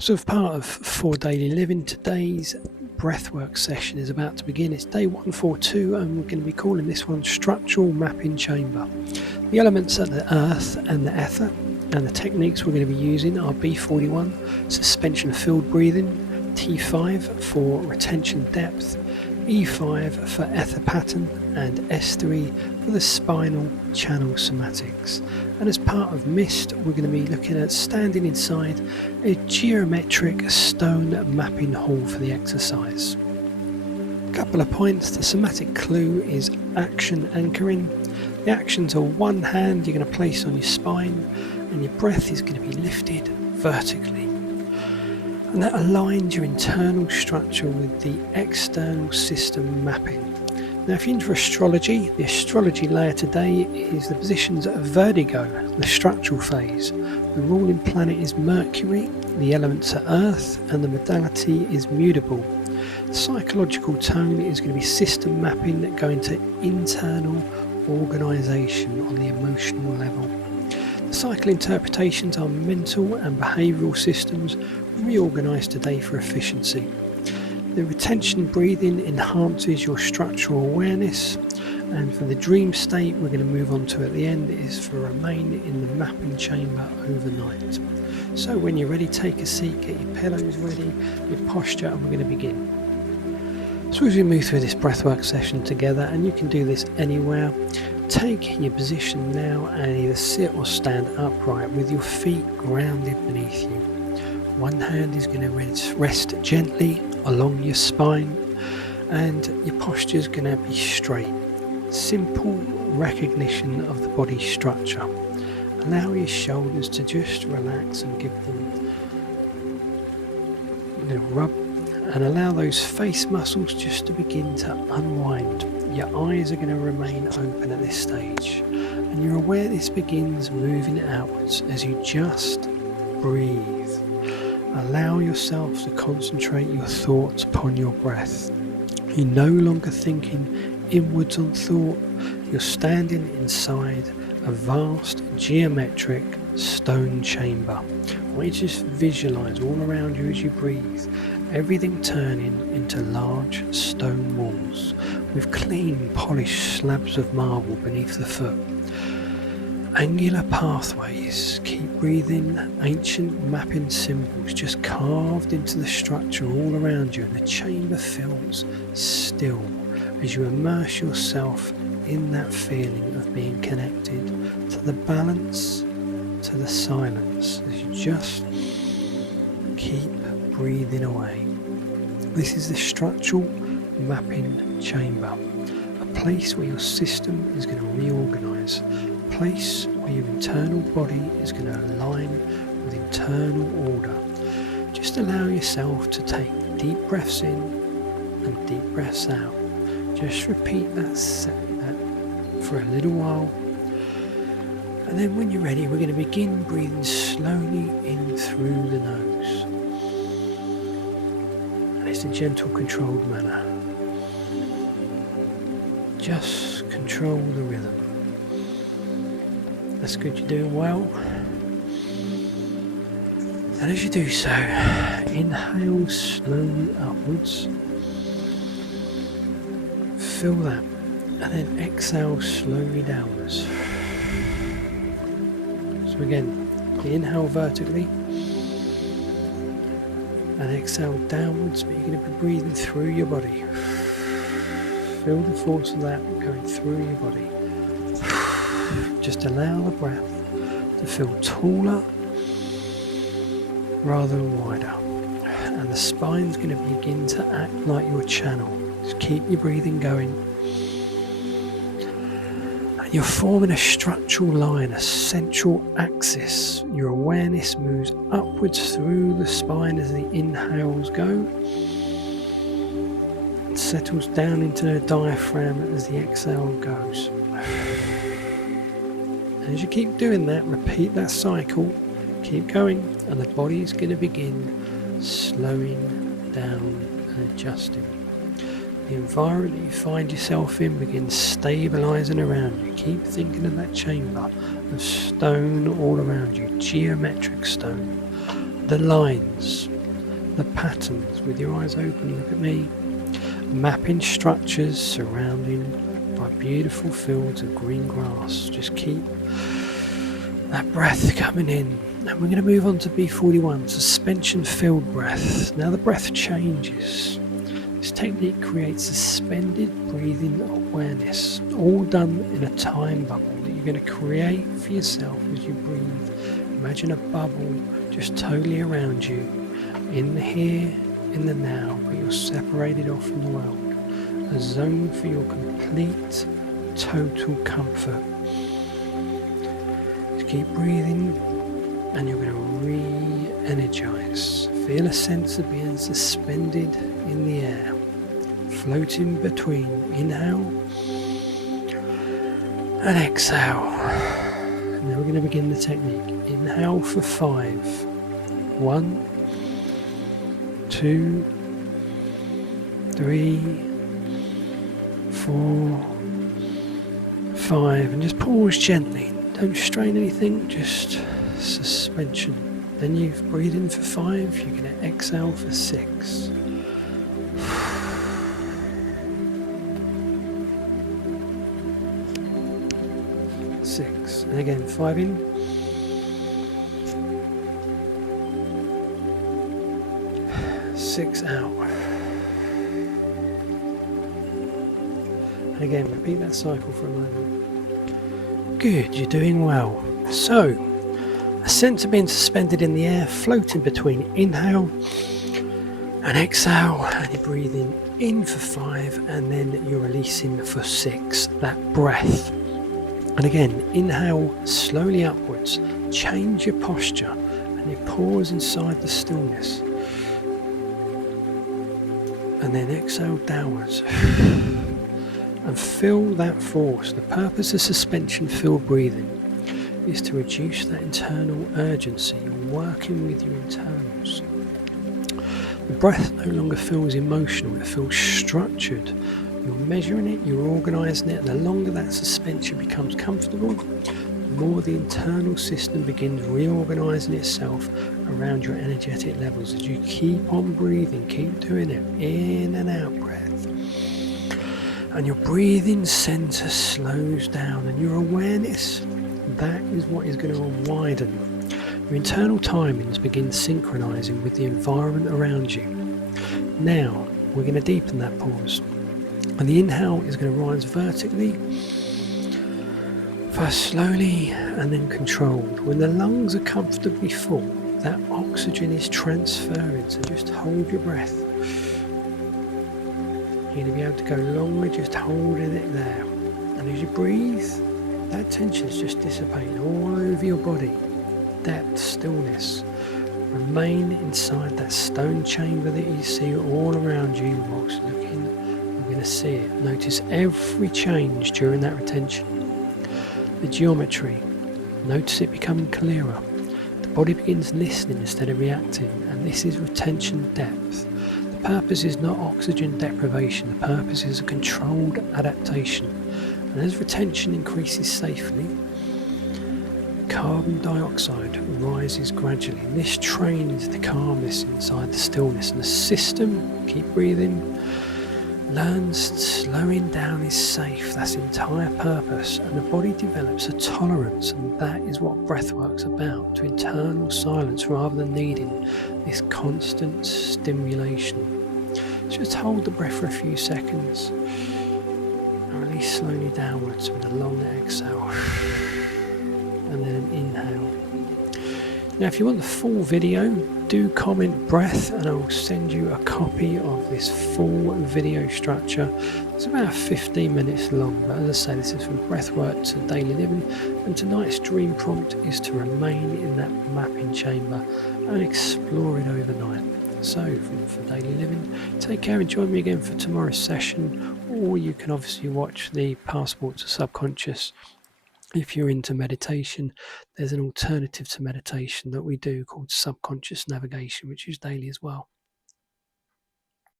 So, as part of For Daily Living, today's breathwork session is about to begin. It's day 142, and we're going to be calling this one Structural Mapping Chamber. The elements are the earth and the ether, and the techniques we're going to be using are B41, suspension filled breathing, T5 for retention depth, E5 for ether pattern, and S3 for the spinal channel somatics. And as part of MIST, we're going to be looking at standing inside a geometric stone mapping hall for the exercise. A couple of points. The somatic clue is action anchoring. The actions are one hand you're going to place on your spine, and your breath is going to be lifted vertically. And that aligns your internal structure with the external system mapping. Now, if you're into astrology, the astrology layer today is the positions of vertigo, the structural phase. The ruling planet is Mercury, the elements are Earth, and the modality is mutable. The psychological tone is going to be system mapping, going to internal organisation on the emotional level. The cycle interpretations are mental and behavioural systems reorganised today for efficiency. The retention breathing enhances your structural awareness, and for the dream state we're going to move on to at the end is for remain in the mapping chamber overnight. So when you're ready, take a seat, get your pillows ready, your posture, and we're going to begin. So as we move through this breathwork session together, and you can do this anywhere, take your position now and either sit or stand upright with your feet grounded beneath you. One hand is going to rest gently along your spine, and your posture is going to be straight. Simple recognition of the body structure. Allow your shoulders to just relax and give them a little rub, and allow those face muscles just to begin to unwind. Your eyes are going to remain open at this stage, and your awareness begins moving outwards as you just breathe. Allow yourself to concentrate your thoughts upon your breath. You're no longer thinking inwards on thought, you're standing inside a vast geometric stone chamber. I want you to just visualise all around you as you breathe, everything turning into large stone walls with clean polished slabs of marble beneath the foot. Angular pathways, keep breathing, ancient mapping symbols just carved into the structure all around you, and the chamber feels still as you immerse yourself in that feeling of being connected to the balance, to the silence, as you just keep breathing away. This is the structural mapping chamber, a place where your system is going to reorganise, a place where your internal body is going to align with internal order. Just allow yourself to take deep breaths in and deep breaths out. Just repeat that for a little while, and then when you're ready, we're going to begin breathing slowly in through the nose. And it's a gentle, controlled manner. Just control the rhythm. That's good, you're doing well. And as you do so, inhale slowly upwards. Feel that, and then exhale slowly downwards. So again, inhale vertically and exhale downwards, but you're going to be breathing through your body. Feel the force of that going through your body. Just allow the breath to feel taller rather than wider, and the spine's going to begin to act like your channel. Just keep your breathing going. And you're forming a structural line, a central axis. Your awareness moves upwards through the spine as the inhales go, and settles down into the diaphragm as the exhale goes. And as you keep doing that, repeat that cycle, keep going, and the body's going to begin slowing down and adjusting. The environment that you find yourself in begins stabilising around you. Keep thinking of that chamber of stone all around you, geometric stone. the lines, the patterns. With your eyes open, look at me. Mapping structures surrounding by beautiful fields of green grass. Just keep that breath coming in. And we're going to move on to B41, suspension filled breath. Now the breath changes. This technique creates suspended breathing awareness, all done in a time bubble that you're going to create for yourself as you breathe. Imagine a bubble just totally around you, in the here, in the now, but you're separated off from the world. A zone for your complete, total comfort. Just keep breathing, and you're going to re-energize. Feel a sense of being suspended in the air, floating between inhale and exhale. Now we're going to begin the technique. Inhale for 5. 1, 2, 3, 4, 5, and just pause gently. Don't strain anything, just suspension. Then you breathe in for 5, you're going to exhale for 6. And again, 5 in. 6 out. And again, repeat that cycle for a moment. Good, you're doing well. So, a sense of being suspended in the air, floating between inhale and exhale, and you're breathing in for 5, and then you're releasing for 6. That breath. And again, inhale slowly upwards, change your posture, and you pause inside the stillness. And then exhale downwards. And feel that force. The purpose of suspension-filled breathing is to reduce that internal urgency. You're working with your internals. The breath no longer feels emotional, it feels structured. You're measuring it, you're organising it, and the longer that suspension becomes comfortable, the more the internal system begins reorganising itself around your energetic levels. As you keep on breathing, keep doing it, in and out breath. And your breathing centre slows down, and your awareness, that is what is going to widen. Your internal timings begin synchronising with the environment around you. Now, we're going to deepen that pause. And the inhale is going to rise vertically, first slowly and then controlled. When the lungs are comfortably full, that oxygen is transferring, so just hold your breath. You're going to be able to go longer just holding it there. And as you breathe, that tension is just dissipating all over your body. Depth, stillness. Remain inside that stone chamber that you see all around you whilst looking. You're going to see it. Notice every change during that retention. The geometry. Notice it becoming clearer. The body begins listening instead of reacting, and this is retention depth. The purpose is not oxygen deprivation. The purpose is a controlled adaptation. And as retention increases safely, carbon dioxide rises gradually. And this trains the calmness inside the stillness, and the system, keep breathing, learns slowing down is safe. That's the entire purpose. And the body develops a tolerance, and that is what breathwork's about, to internal silence rather than needing this constant stimulation. Just hold the breath for a few seconds and release slowly downwards with a long exhale and then an inhale. Now, if you want the full video, do comment breath and I'll send you a copy of this full video structure. It's about 15 minutes long, but as I say, this is from breathwork to daily living, and tonight's dream prompt is to remain in that mapping chamber and explore it overnight. So, for daily living, take care and join me again for tomorrow's session, or you can obviously watch the Passport to Subconscious. If you're into meditation, there's an alternative to meditation that we do called subconscious navigation, which is daily as well.